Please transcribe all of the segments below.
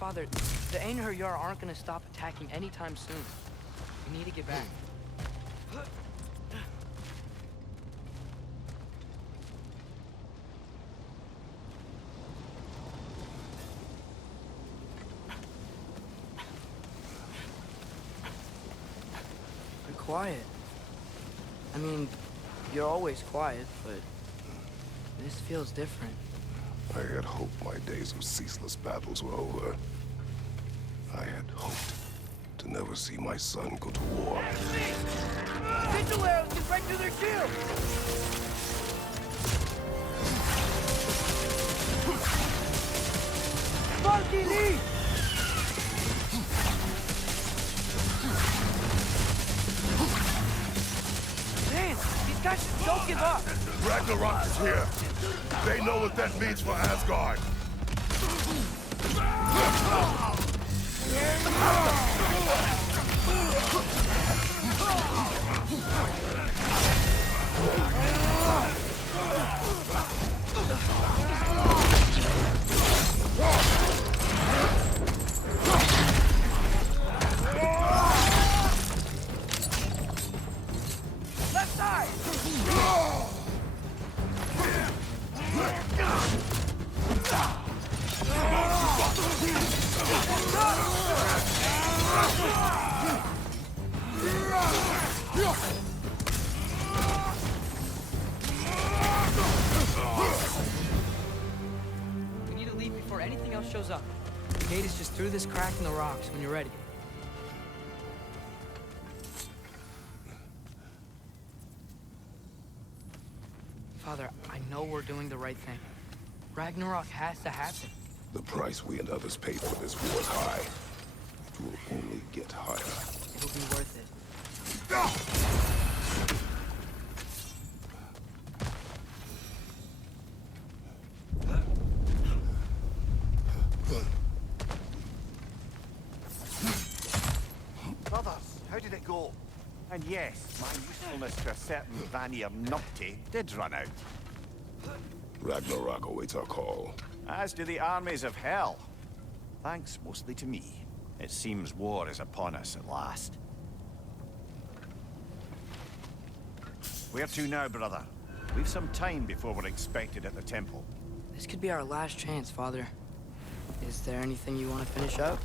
Father, the Einherjar aren't gonna stop attacking anytime soon. We need to get back. You're quiet. I mean, you're always quiet, but this feels different. I had hoped my days of ceaseless battles were over. I had hoped to never see my son go to war. Sigil arrows get right through their shield! Monkey lead! Man, these guys just don't give up! Ragnarök is here! They know what that means for Asgard! Left side! We need to leave before anything else shows up. The gate is just through this crack in the rocks when you're ready. Father, I know we're doing the right thing. Ragnarök has to happen. The price we and others pay for this war is high. It will only get higher. It'll be worth it. Brothers, how did it go? And yes, my usefulness to a certain Vanir numpty did run out. Ragnarök awaits our call. As do the armies of hell. Thanks mostly to me. It seems war is upon us at last. Where to now, brother? We've some time before we're expected at the temple. This could be our last chance, Father. Is there anything you want to finish up?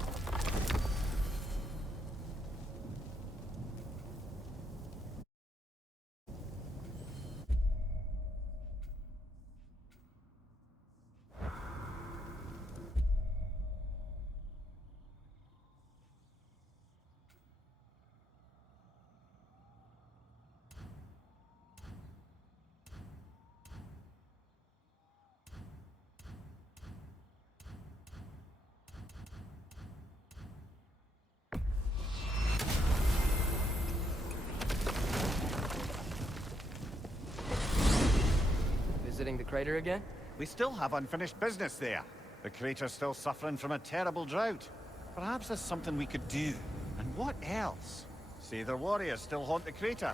Visiting the crater again? We still have unfinished business there. The crater's still suffering from a terrible drought. Perhaps there's something we could do. And what else? Say their warriors still haunt the crater.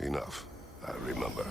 Enough. I remember.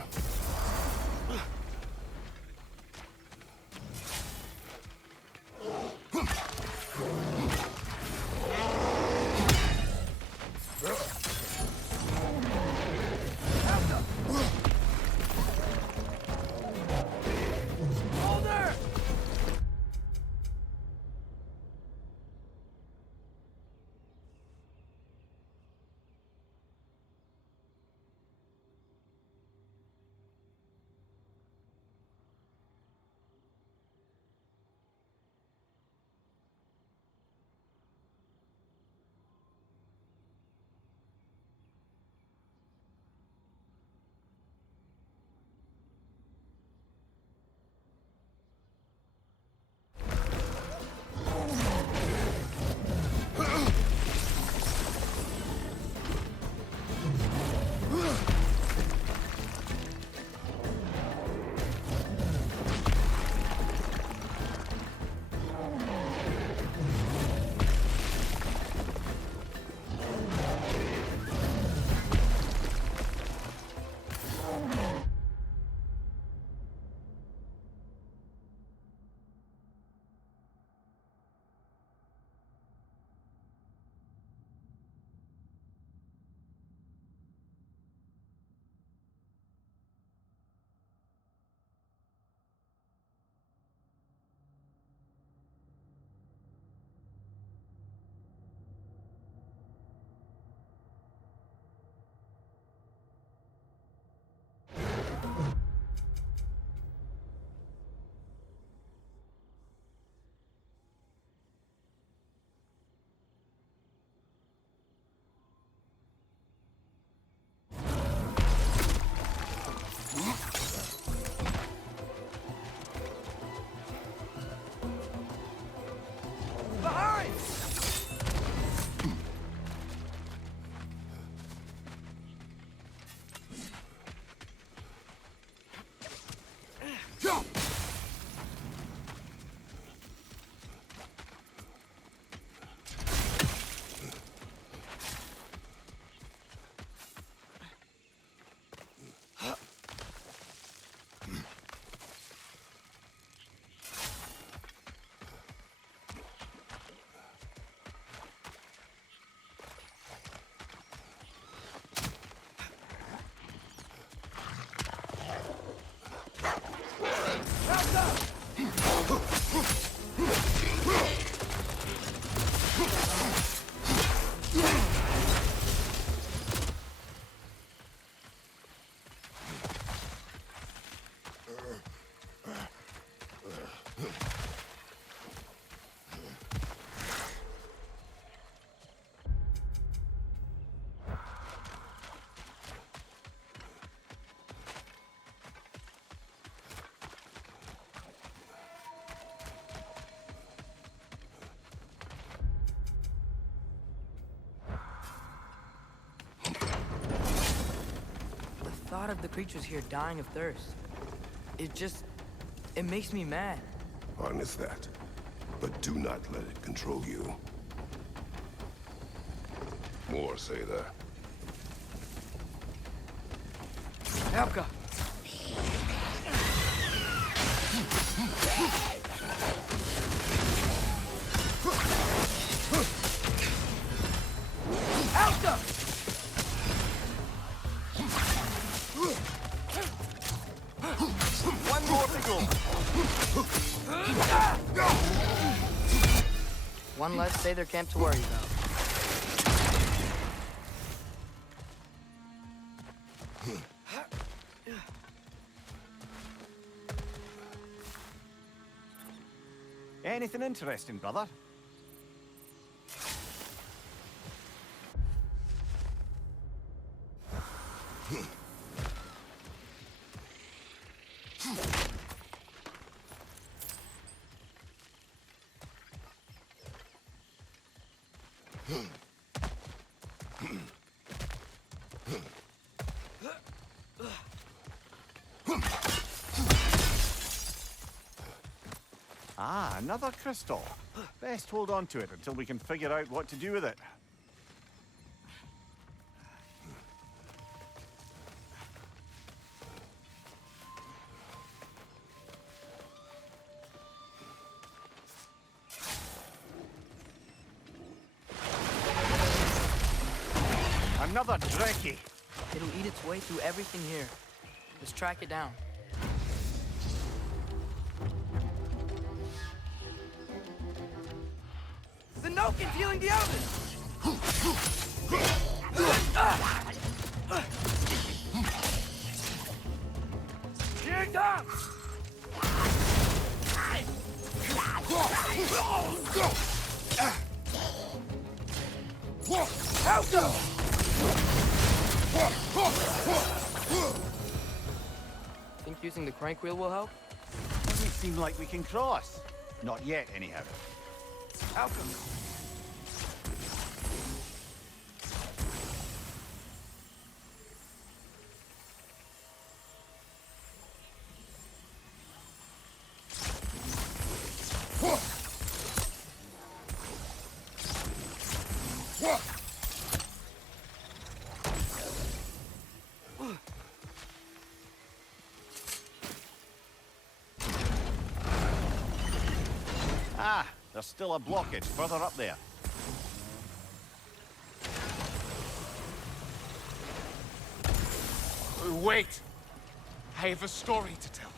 thought of the creatures here dying of thirst, it makes me mad. Harness that, but do not let it control you. More say that. Helka! Helka! One more to go. One less say their camp to worry about. Anything interesting, brother? Ah, another crystal. Best hold on to it until we can figure out what to do with it. Another Drekkie. It'll eat its way through everything here. Let's track it down. The Nokin's healing the others! Here it comes! Helka! Think using the crank wheel will help? Doesn't seem like we can cross. Not yet, anyhow. Helka! Ah, there's still a blockage further up there. Wait! I have a story to tell.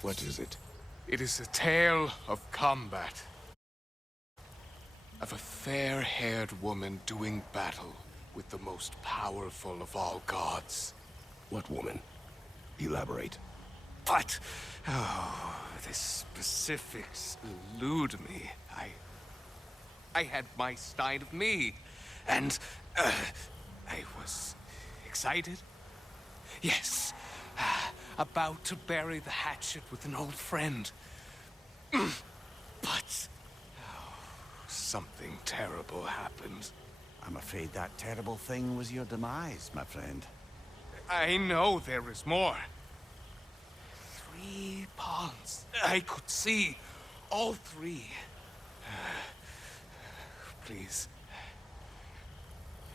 What is it? It is a tale of combat. Of a fair-haired woman doing battle with the most powerful of all gods. What woman? Elaborate. But, oh, the specifics elude me. I had my side of me, and I was excited. Yes, about to bury the hatchet with an old friend. But something terrible happened. I'm afraid that terrible thing was your demise, my friend. I know there is more. 3 ponds. I could see all 3. Please,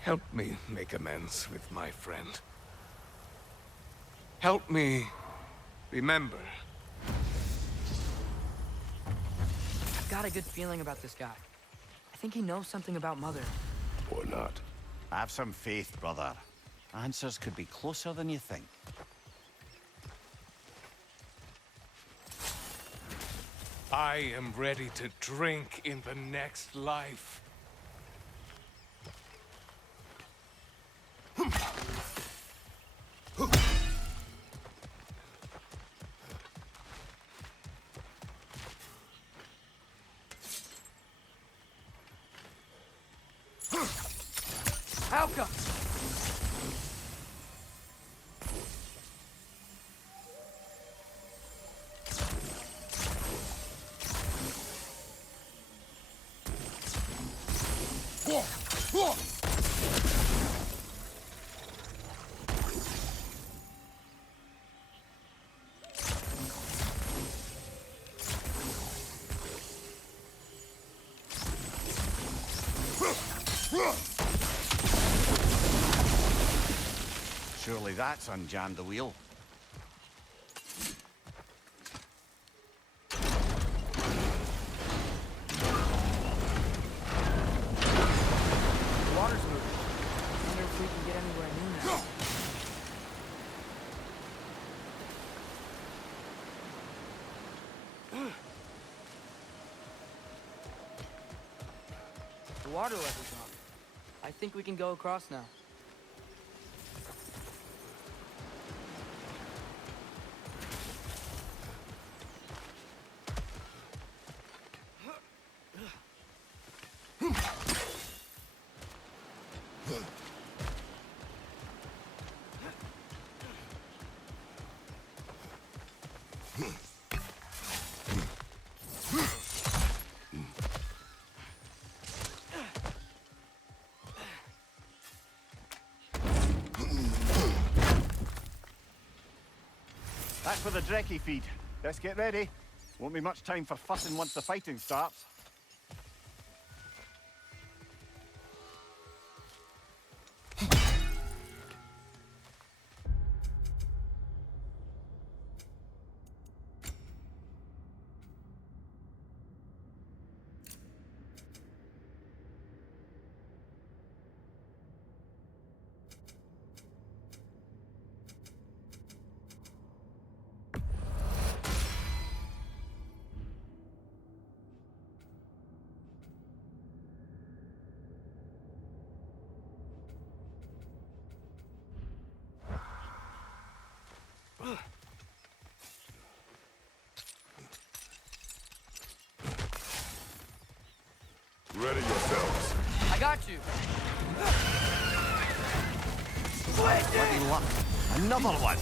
help me make amends with my friend. Help me remember. I've got a good feeling about this guy. I think he knows something about Mother. Or not. Have some faith, brother. Answers could be closer than you think. I am ready to drink in the next life. Helka! Surely that's unjammed the wheel. The water's moving. I wonder if we can get anywhere new now. The water level's up. I think we can go across now. That's where the Drekkie feed. Let's get ready. Won't be much time for fussing once the fighting starts. Ready yourselves. I got you. Bloody luck. Another one.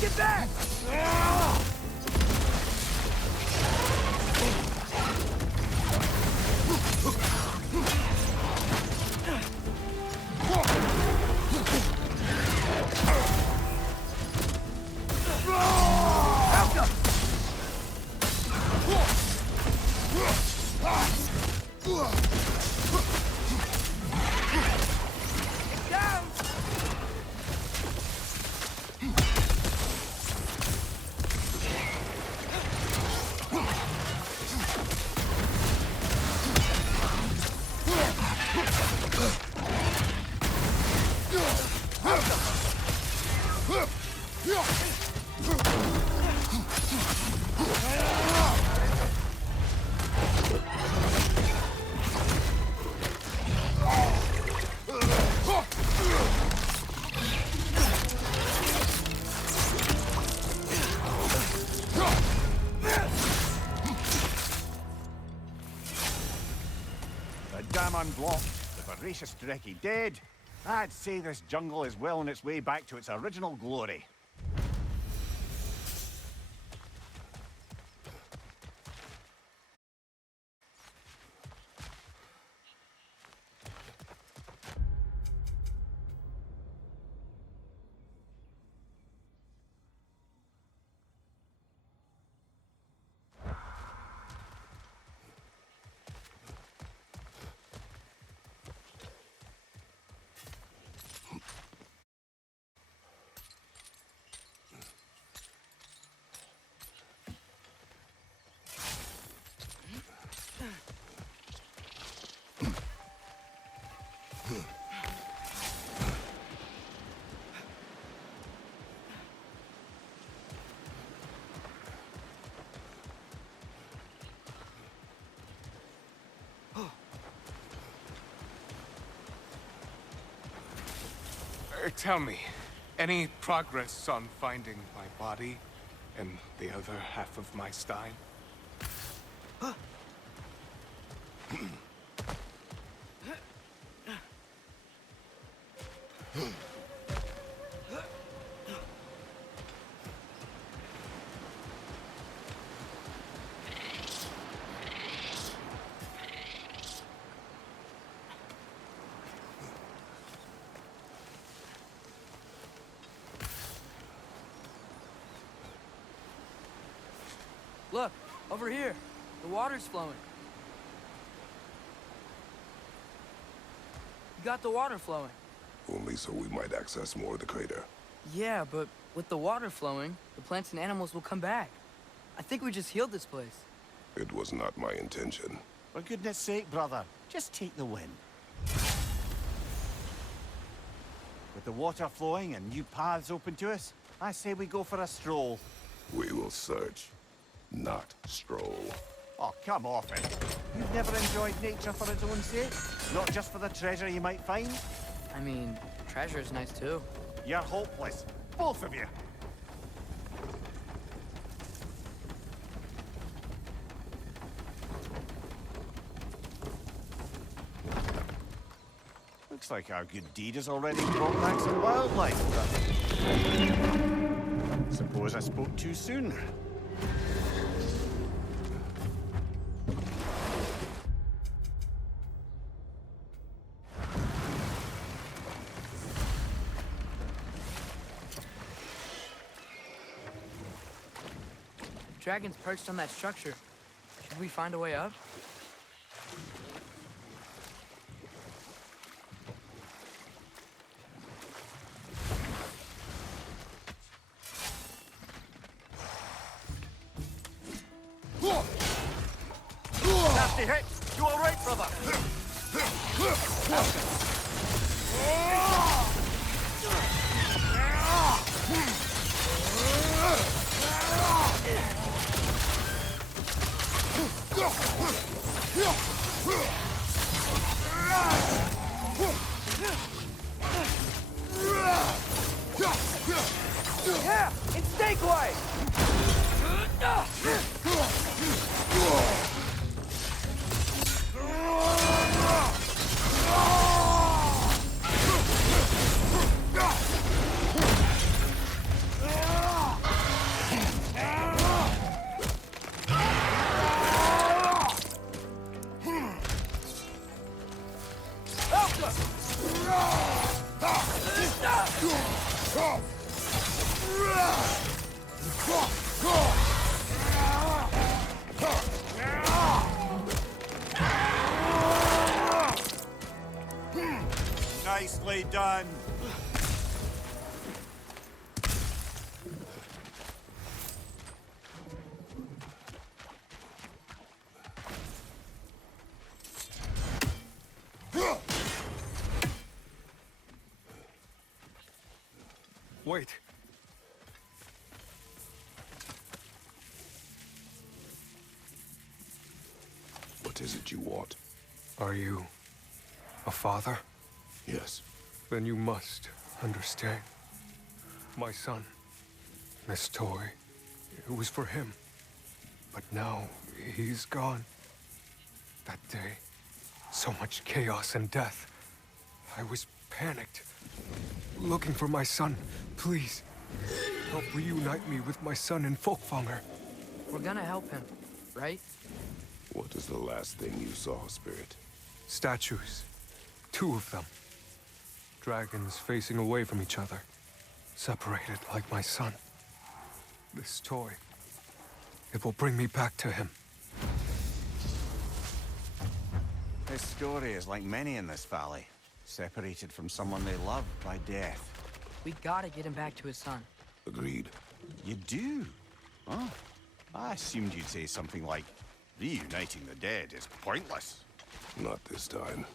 Get back! The dam unblocked, the voracious Drekkie dead. I'd say this jungle is well on its way back to its original glory. Tell me, any progress on finding my body and the other half of my stein? Look, over here. The water's flowing. You got the water flowing. Only so we might access more of the crater. Yeah, but with the water flowing, the plants and animals will come back. I think we just healed this place. It was not my intention. For goodness sake, brother, just take the win. With the water flowing and new paths open to us, I say we go for a stroll. We will search, not stroll. Oh, come off it. You've never enjoyed nature for its own sake? Not just for the treasure you might find? I mean, treasure is nice too. You're hopeless. Both of you. Looks like our good deed has already brought back some wildlife, but... Suppose I spoke too soon. Dragon's perched on that structure. Should we find a way up? Nasty hit! You all right, brother? Yeah! And stay quiet! Nicely done. Wait. What is it you want? Are you a father? Yes. Then you must understand. My son, this toy, it was for him. But now he's gone. That day, so much chaos and death. I was panicked, looking for my son. Please, help reunite me with my son in Folkvanger. We're gonna help him, right? What is the last thing you saw, Spirit? Statues. 2 of them. Dragons facing away from each other. Separated like my son. This toy. It will bring me back to him. His story is like many in this valley. Separated from someone they love by death. We gotta get him back to his son. Agreed. You do? Oh, I assumed you'd say something like, reuniting the dead is pointless. Not this time.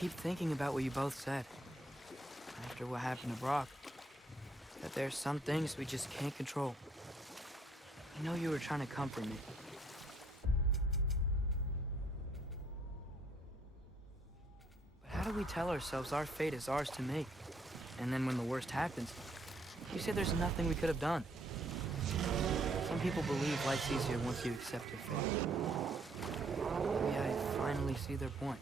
keep thinking about what you both said. After what happened to Brock. That there's some things we just can't control. I know you were trying to comfort me. But how do we tell ourselves our fate is ours to make? And then when the worst happens, you say there's nothing we could have done. Some people believe life's easier once you accept your fate. Maybe I finally see their point.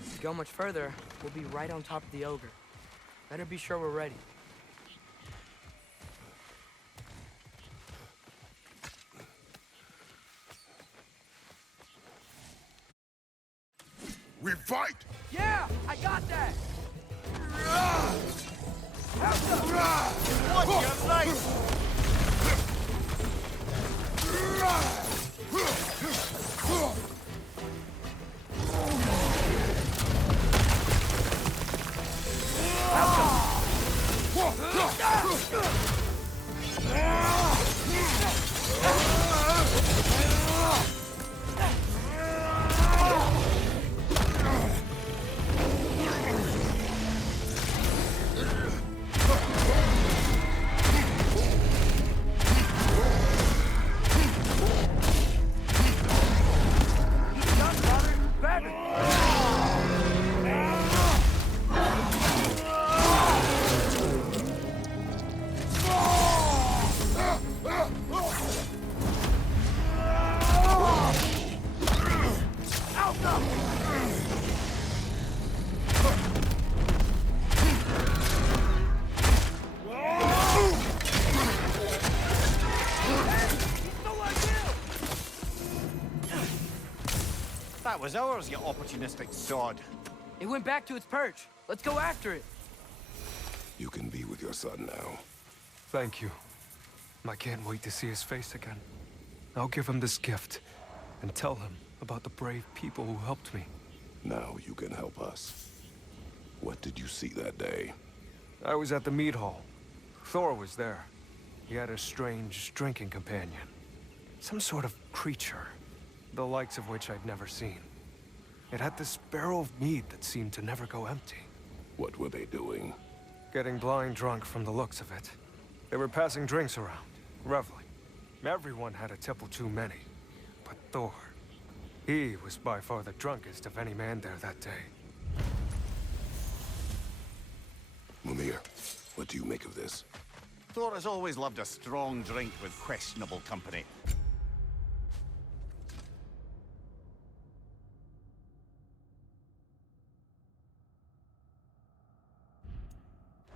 If we go much further, we'll be right on top of the ogre. Better be sure we're ready. We fight! Yeah, I got that! What, you're right! Done, brother! Grab it! That was ours, you opportunistic sod. It went back to its perch. Let's go after it. You can be with your son now. Thank you. I can't wait to see his face again. I'll give him this gift and tell him about the brave people who helped me. Now you can help us. What did you see that day? I was at the mead hall. Thor was there. He had a strange drinking companion. Some sort of creature, the likes of which I'd never seen. It had this barrel of mead that seemed to never go empty. What were they doing? Getting blind drunk from the looks of it. They were passing drinks around, reveling. Everyone had a tipple too many. But Thor, he was by far the drunkest of any man there that day. Mimir, what do you make of this? Thor has always loved a strong drink with questionable company.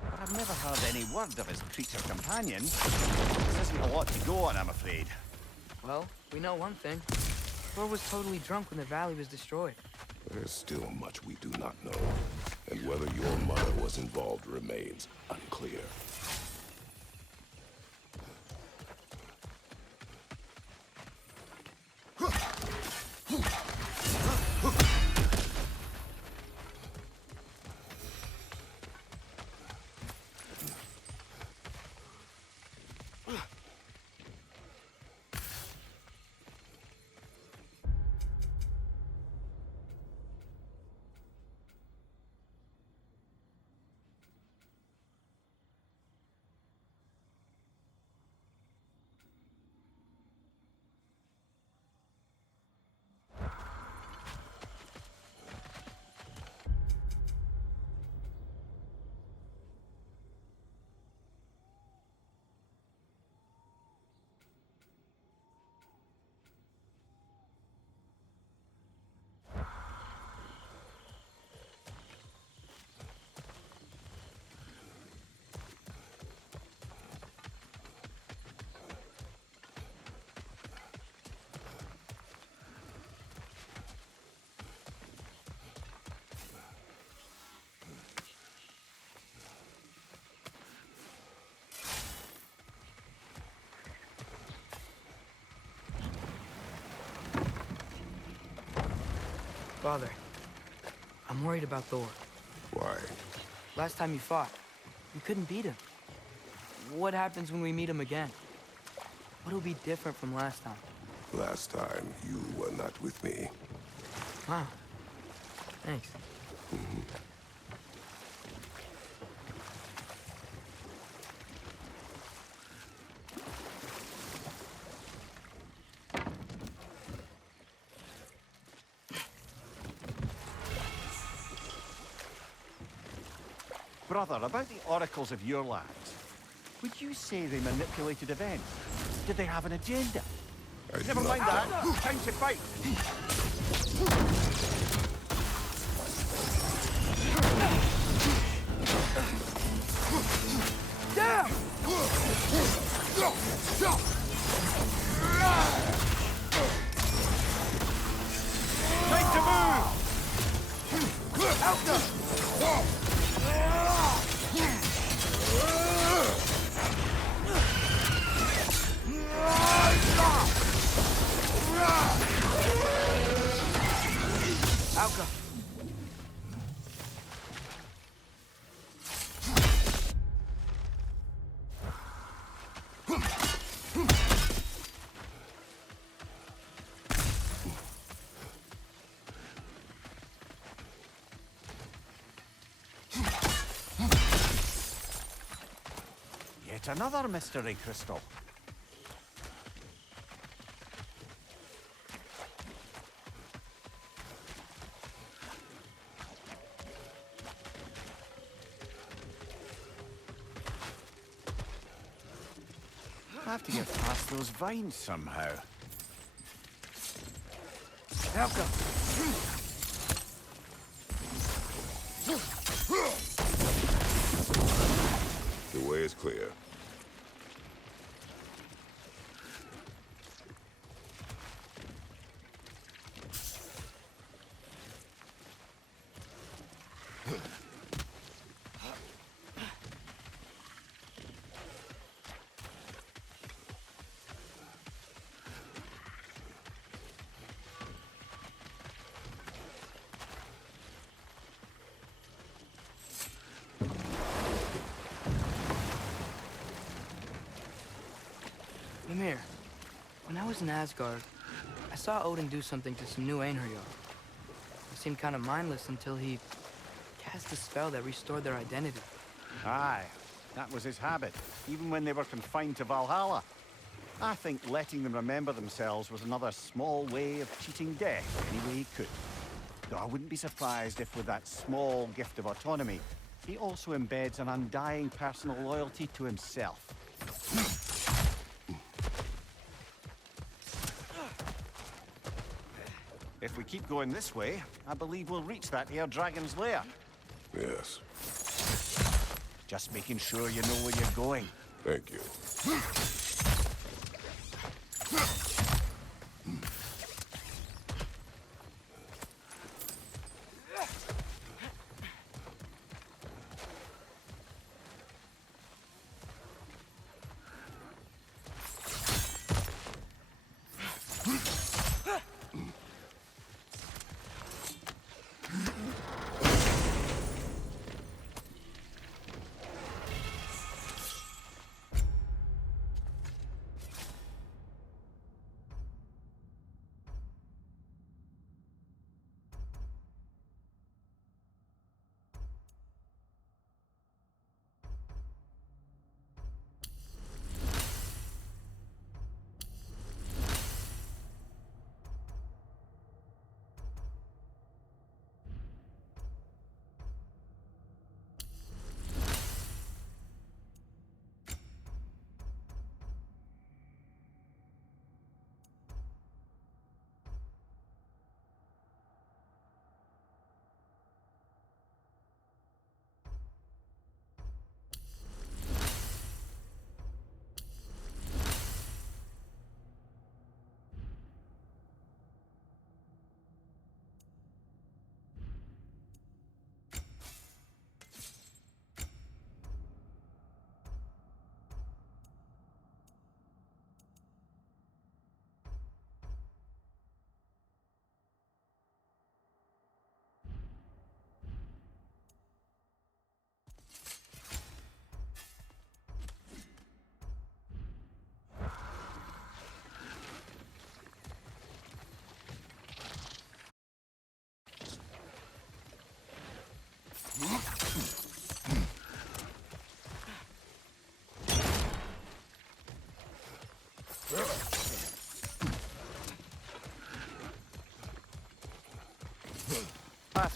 But I've never heard any word of his creature companion. This isn't a lot to go on, I'm afraid. Well, we know one thing. Thor was totally drunk when the valley was destroyed. There's still much we do not know. And whether your mother was involved remains unclear. Father, I'm worried about Thor. Why? Last time you fought, you couldn't beat him. what happens when we meet him again? What'll be different from last time? Last time, you were not with me. Wow. Thanks. Brother, about the oracles of your lands, would you say they manipulated events? Did they have an agenda? I do Never not mind that. Time to fight. Down! Time to move! Alka! Yet another mystery crystal. I have to get past those vines somehow. Alka! The way is clear. Ymir, when I was in Asgard, I saw Odin do something to some new Einherjar. It seemed kind of mindless until he cast a spell that restored their identity. Aye, that was his habit, even when they were confined to Valhalla. I think letting them remember themselves was another small way of cheating death any way he could. Though I wouldn't be surprised if with that small gift of autonomy, he also embeds an undying personal loyalty to himself. If we keep going this way, I believe we'll reach that air dragon's lair. Yes, Just making sure you know where you're going. thank you.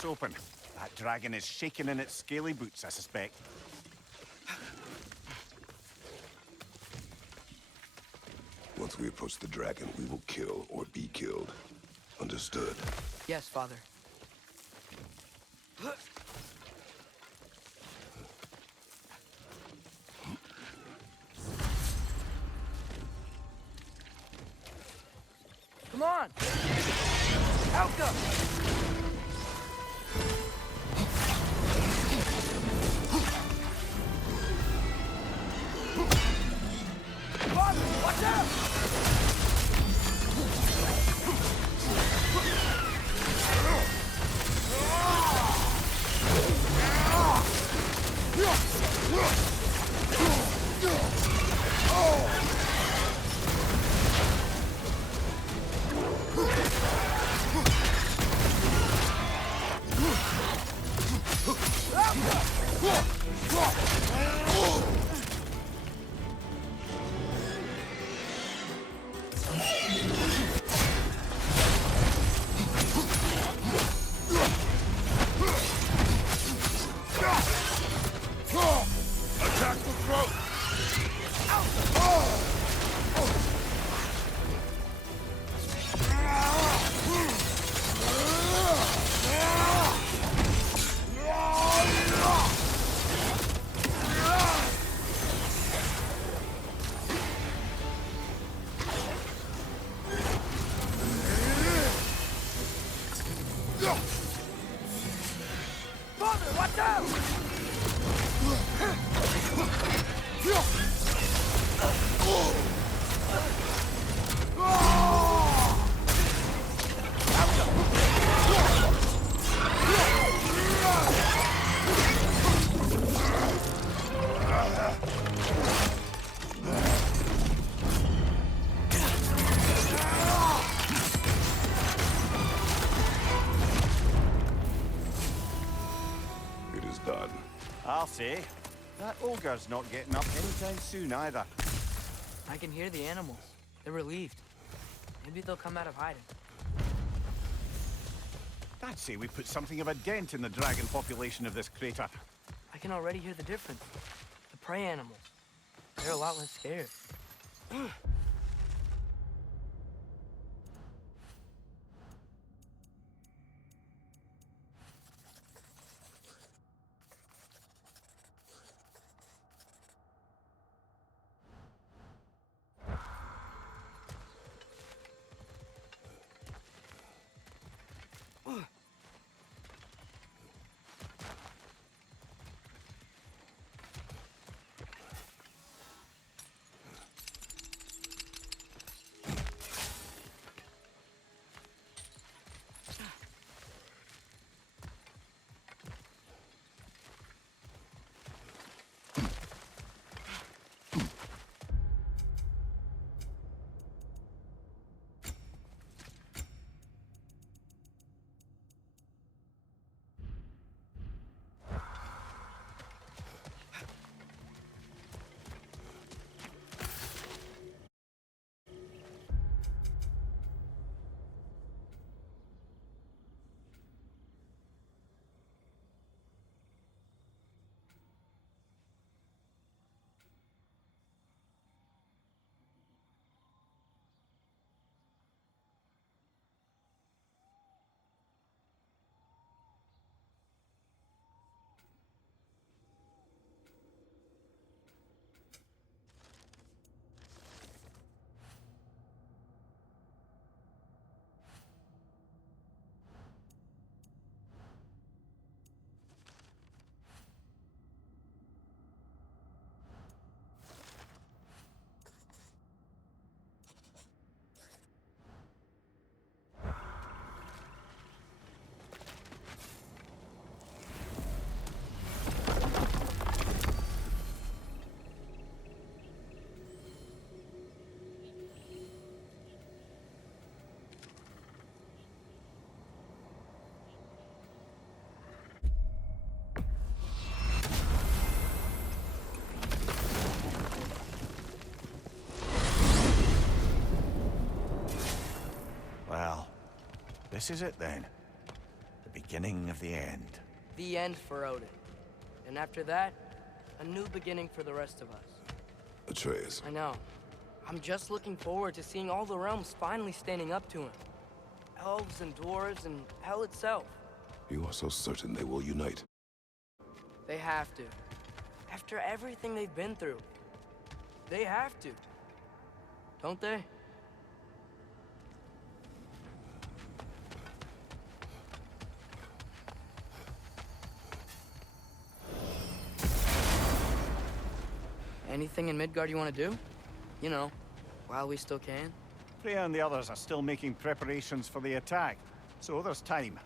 gates open. That dragon is shaking in its scaly boots, I suspect. Once we approach the dragon, we will kill or be killed. Understood? Yes, Father. Come on! Alka! Father, watch out! Attack the throat! Father, watch out! It is done. I'll say. That ogre's not getting up anytime soon either. I can hear the animals. They're relieved. Maybe they'll come out of hiding. I'd say we put something of a dent in the dragon population of this crater. I can already hear the difference. The prey animals. They're a lot less scared. This is it then. The beginning of the end. The end for Odin. And after that, a new beginning for the rest of us. Atreus, I know. I'm just looking forward to seeing all the realms finally standing up to him. Elves and dwarves and hell itself. you are so certain they will unite. They have to. After everything they've been through. They have to. Don't they? Anything in Midgard you want to do? You know, while we still can. Freya and the others are still making preparations for the attack, so there's time.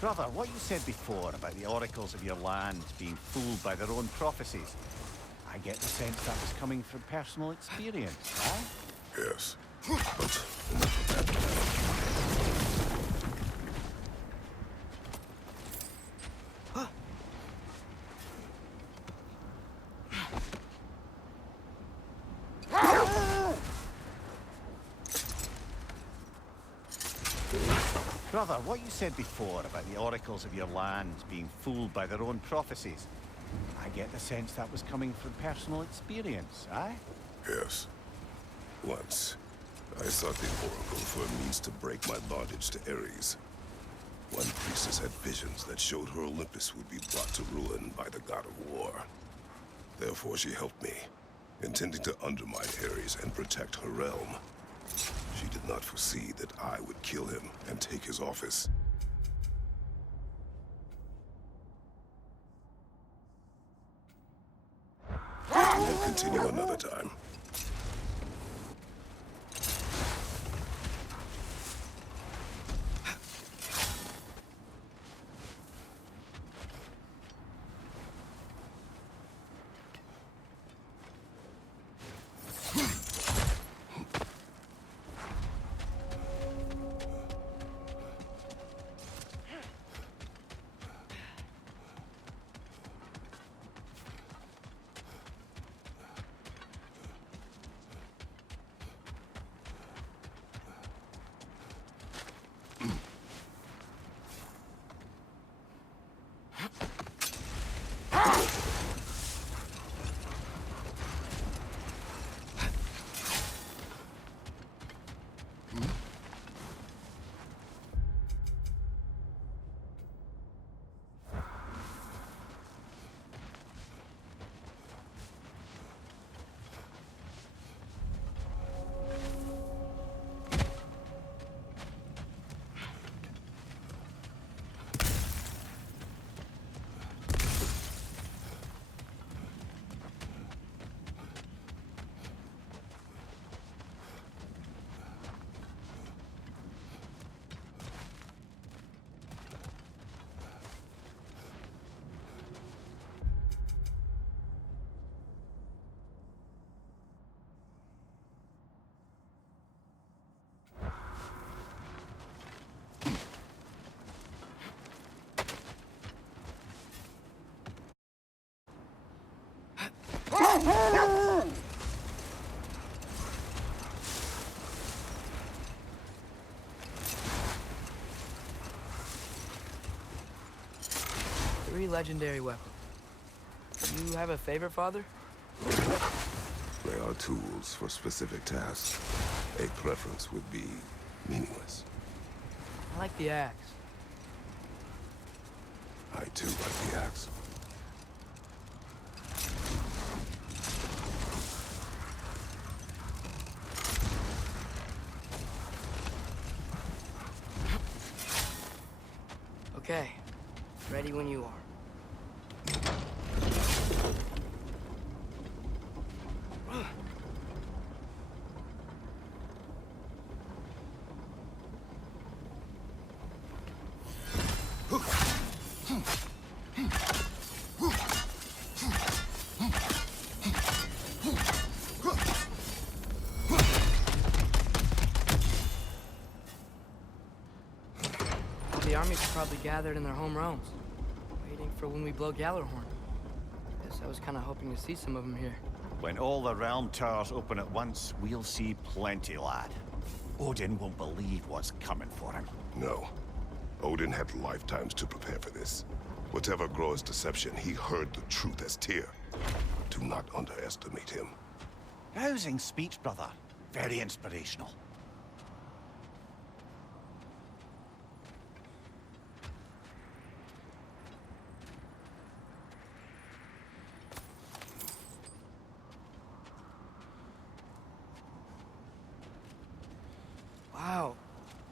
Brother, what you said before about the oracles of your land being fooled by their own prophecies, I get the sense that was coming from personal experience, huh? Yes, but enough of that. Brother, what you said before about the oracles of your land being fooled by their own prophecies, I get the sense that was coming from personal experience, aye? Yes. Once, I sought the Oracle for a means to break my bondage to Ares. One priestess had visions that showed her Olympus would be brought to ruin by the god of war. Therefore she helped me, intending to undermine Ares and protect her realm. She did not foresee that I would kill him and take his office. We'll continue another time. Three legendary weapons. You have a favorite, Father? They are tools for specific tasks. A preference would be meaningless. I like the axe. I too like the axe. Okay. Ready when you are. The armies are probably gathered in their home realms, waiting for when we blow Gallarhorn. Guess I was kind of hoping to see some of them here. When all the realm towers open at once, we'll see plenty, lad. Odin won't believe what's coming for him. No. Odin had lifetimes to prepare for this. Whatever Groa's deception, he heard the truth as Tyr. Do not underestimate him. Rousing speech, brother. Very inspirational. Wow,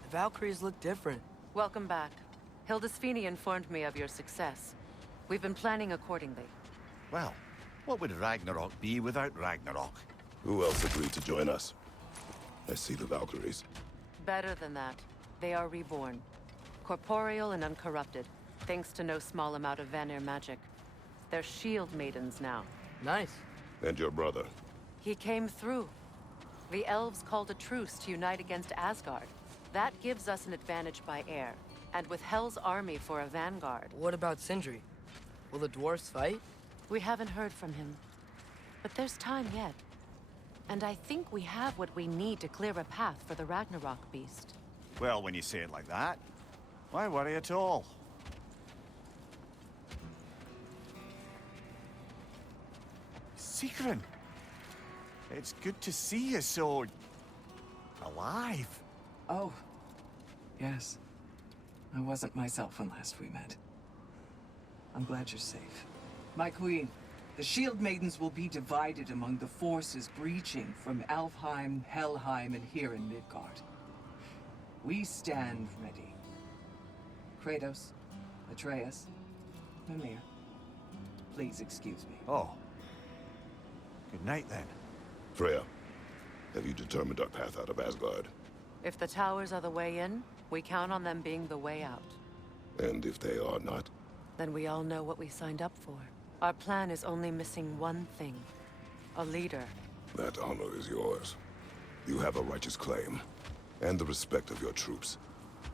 the Valkyries look different. Welcome back. Hildisvini informed me of your success. We've been planning accordingly. Well, what would Ragnarok be without Ragnarok? Who else agreed to join us? I see the Valkyries. Better than that. They are reborn. Corporeal and uncorrupted, thanks to no small amount of Vanir magic. They're shield maidens now. Nice. And your brother. He came through. The elves called a truce to unite against Asgard. That gives us an advantage by air. And with Hel's army for a vanguard. What about Sindri? Will the dwarves fight? We haven't heard from him. But there's time yet. And I think we have what we need to clear a path for the Ragnarok beast. Well, when you say it like that, why worry at all? Sigrun! It's good to see you so... alive. Oh, yes. I wasn't myself when last we met. I'm glad you're safe. My queen, the Shield Maidens will be divided among the forces breaching from Alfheim, Helheim, and here in Midgard. We stand ready. Kratos, Atreus, Mimir, please excuse me. Oh. Good night, then. Freya, have you determined our path out of Asgard? If the towers are the way in, we count on them being the way out. And if they are not? Then we all know what we signed up for. Our plan is only missing one thing. A leader. That honor is yours. You have a righteous claim, and the respect of your troops.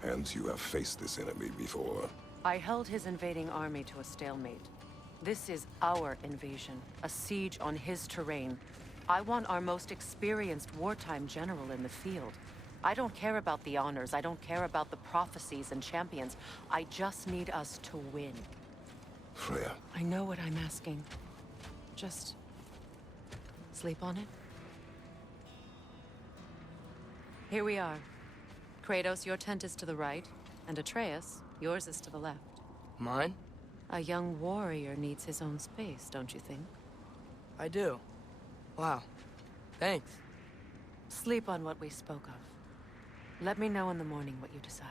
And you have faced this enemy before. I held his invading army to a stalemate. This is our invasion, a siege on his terrain. I want our most experienced wartime general in the field. I don't care about the honors, I don't care about the prophecies and champions. I just need us to win. Freya. I know what I'm asking. Just... sleep on it? Here we are. Kratos, your tent is to the right, and Atreus, yours is to the left. Mine? A young warrior needs his own space, don't you think? I do. Wow. Thanks. Sleep on what we spoke of. Let me know in the morning what you decide.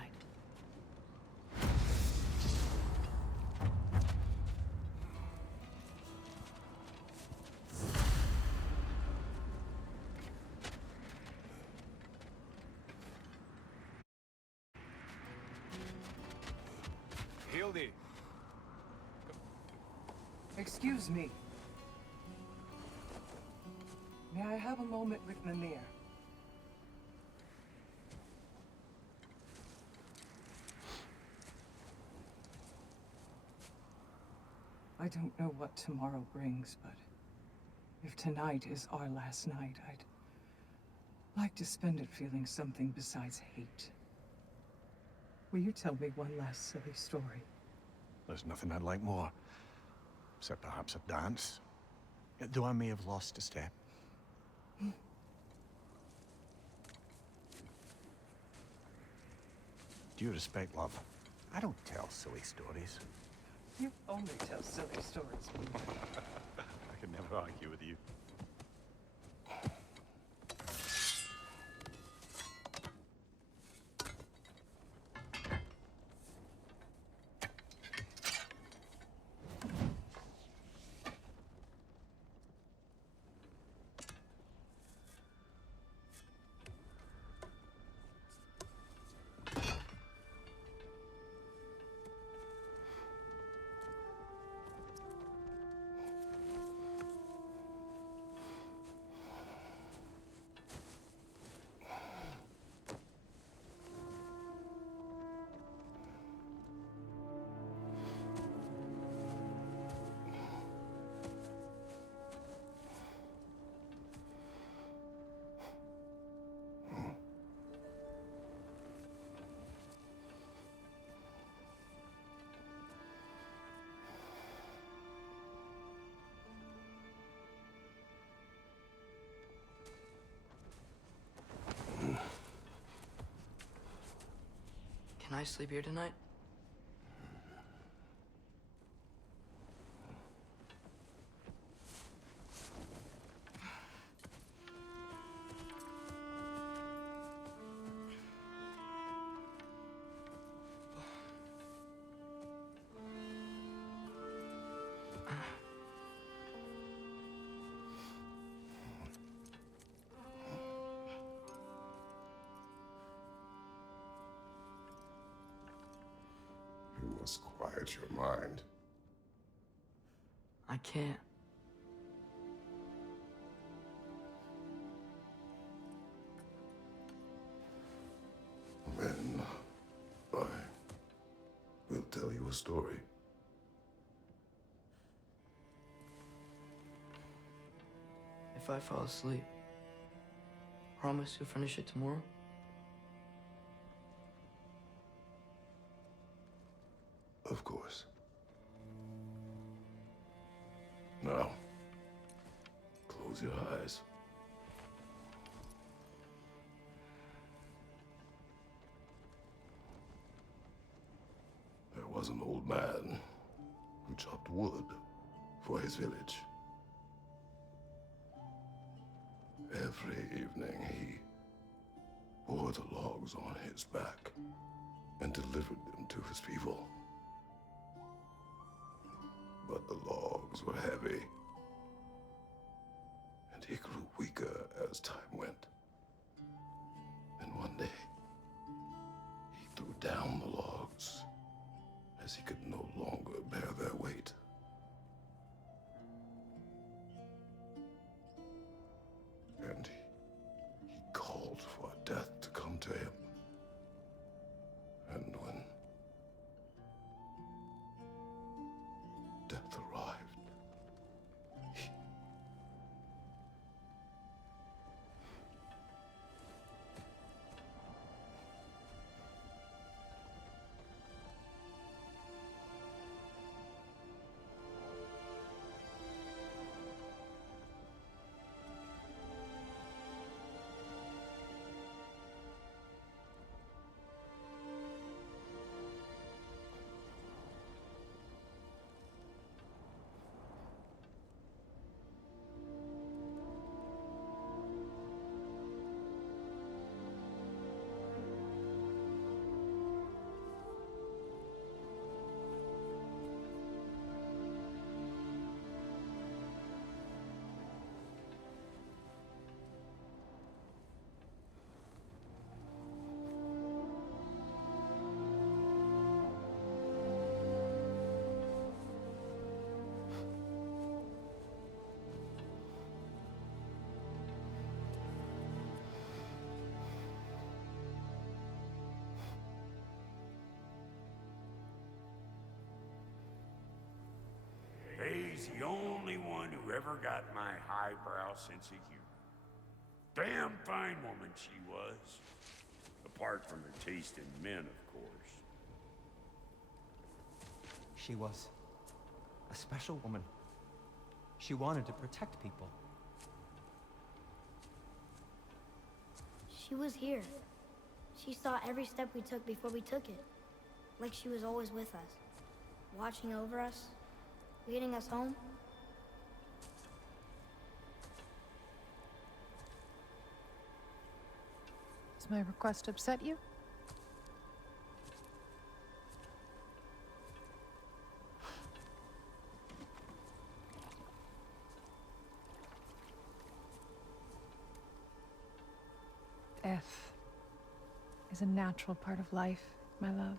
Hildy! Excuse me. May I have a moment with Mimir? I don't know what tomorrow brings, but If tonight is our last night, I'd like to spend it feeling something besides hate. Will you tell me one last silly story? There's nothing I'd like more. Except perhaps a dance. Though I may have lost a step. Due respect, love, I don't tell silly stories. You only tell silly stories. I can never argue with you. Can I sleep here tonight? You must quiet your mind. I can't. Then I will tell you a story. If I fall asleep, promise you'll finish it tomorrow? Of course. Now, close your eyes. There was an old man who chopped wood for his village. Every evening he bore the logs on his back and delivered them to his people. But the logs were heavy, and he grew weaker as time went. And one day, he threw down the logs as he could no longer bear their weight. And he called for death to come to him. And when death arrived, He's the only one who ever got my highbrow sense of humor. Damn fine woman she was. Apart from her taste in men, of course. She was a special woman. She wanted to protect people. She was here. She saw every step we took before we took it. Like she was always with us. Watching over us. Leading us home. Does my request upset you? Death is a natural part of life, my love.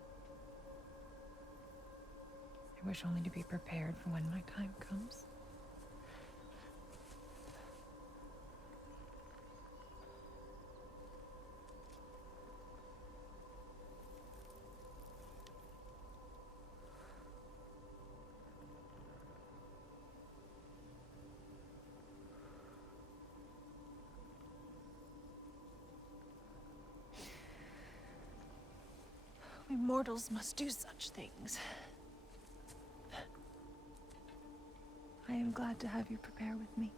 I wish only to be prepared for when my time comes. We mortals must do such things. I am glad to have you prepare with me.